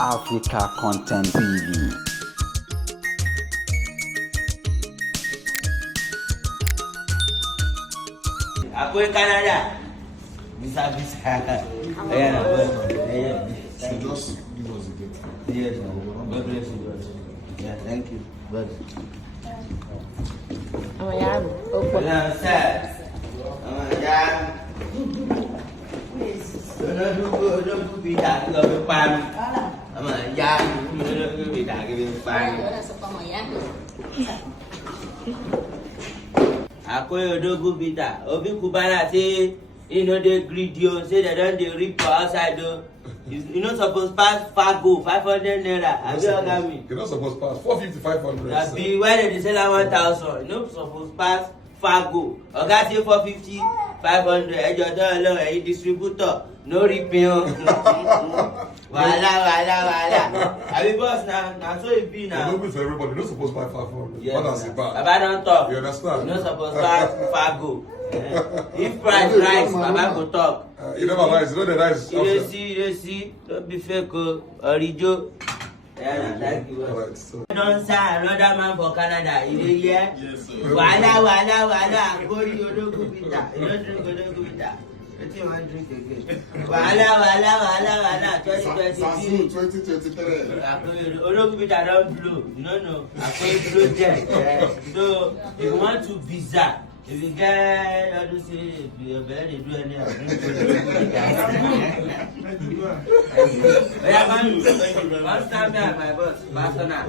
Africa Content TV. Aku in Canada. Visa. Yeah, no, Thank you. Just give us a gift. yes, God bless you, brother. Yeah, thank you, brother. Hello, sir. Don't do be that. Love your family. I'm a young. Don't be that. Give you family. Aku odogu bita. Obi Cubana say, you know they greedy. Say they don't they rip for outside though. You not supposed pass Fago 500 naira. Have you heard me? You're not supposed to pass 450, 500. That be why they sell at 1,000. You not supposed pass Fago. Oga say 450, 500. Ejo don lo e distributor. No repair. Wala. Abi boss na so it be now. You're not for everybody. You're not supposed to buy 500. Yes, What does it buy? Baba don't talk. You understand? You not supposed to pass Fago. If price rise, Baba go talk. You never rise. You know the rise. You see. Don't be fake, Orijo. Yeah, thank you. All right. So. Don't say another man for Canada. You dey hear? Yes, sir. Wala. Go you don't go with that. You don't drink, go with that. What you want drink again? Wala. 2023. 2023. Orogubita don't blow. You don't know. I can't blow there. So if you want to visa. If you get, I don't say, you're better to do any of it. One time, my boss, Pastor now.